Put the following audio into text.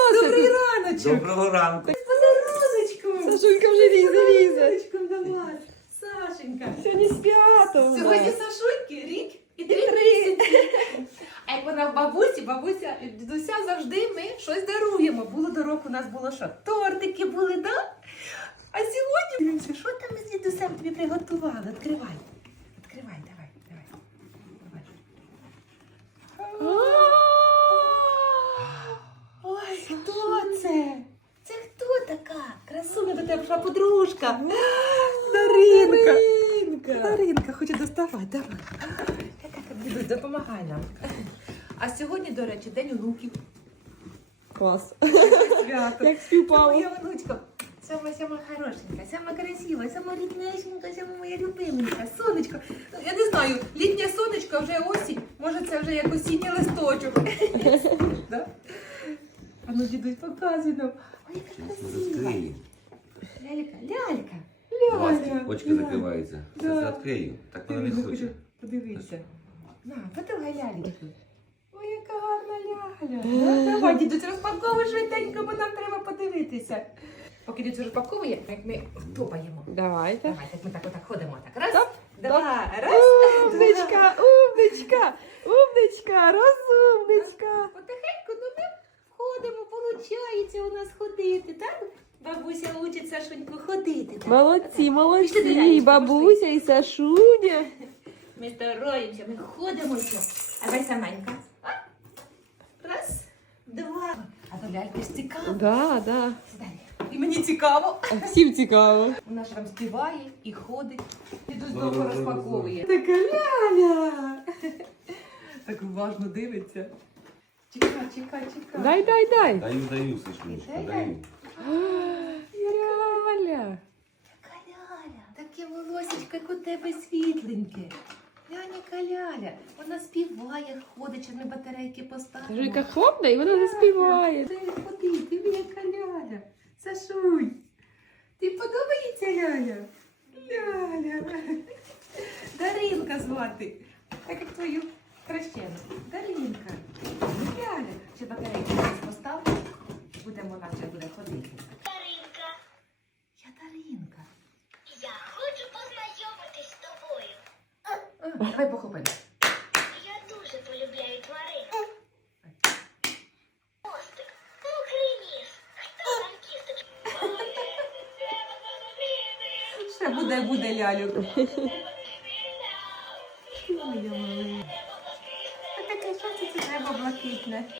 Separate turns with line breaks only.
Добрий раночок.
Доброго ранку.
Подаруночком.
Сашунька вже лізе.
Подаруночком давай. Сашенька.
Сьогодні свято.
Сьогодні Сашуньки рік і 3 місяці. А як вона в бабусі, бабуся і дідуся завжди ми щось даруємо. Було до року, у нас було що? Тортики були, да? А сьогодні, дивимося, що там ми з дідусем тобі приготували? Відкривай. Відкривай, давай, давай. Ой, хто це? Це хто така? Красуня до тебе прийшла подружка. Даринка. Даринка, хоче доставати, давай. Дідусь, допомагай нам. А сьогодні, до речі, день онуків.
Клас.
Свято.
Як співпало.
Моя онучка. Сама хорошенька, сама красива, сама ріднесенька, сама моя любименька, сонечко. Я не знаю, літнє сонечко, вже осінь, може це вже як осінній листочок. Да? А ну, дідусь, показуй нам. Ой, яка красива. Лялька, лялька, лялька.
Очки закриваються.
Да.
Зараз відкрию. Так вона не хоче.
Подивися. На, потрогай лялечку. Ой, яка гарна ляля. Ну, давай, дідусь, розпаковуй швиденько, бо нам треба подивитися. Поки дідусь розпаковує, як ми втопаємо.
Давайте.
Давай, так ми так ходимо. Так, раз,
Топ,
два, раз.
Умничка, умничка, умничка, розумничка.
Потихеньку, ну ми входимо, получається у нас ходити, так? Бабуся учить Сашуньку ходити. Так?
Молодці,
Пішли до
молодці.
лялечки,
І бабуся, і Сашуня.
Ми стараємося, ми ходимо. А давай саменька. Раз, два. А то лялька ж цікаво.
Да, да.
Сідай. І мені цікаво.
Всім цікаво.
Вона ж там співає і ходить. Дідусь довго розпаковує. Така ляля. Так уважно дивиться. Чекай.
Дай.
Даю, Сашунечка, даю.
Ляля.
Яка ляля. Таке волосечко, як у тебе світленьке. Ляня ляля. Вона співає, ходить, чи ми батарейки поставимо.
Жуйка хлопне, і вона заспіває.
Ходи, диви, яка ляля. Сашунь, ти подобається ляля? Ляля. Даринка звати. Так як твою хрещену. Даринка. Ляля. Чи батарейки зараз постав? Будемо наче буде ходити.
Даринка,
Я Даринка.
я хочу познайомитись з тобою.
Давай похопимо.
Я дуже полюбляю тварин. Мостик, мокрий ніс. Хто там кісточку?
Ще буде лялю. Моя маленька. А таке, що це треба блакитне?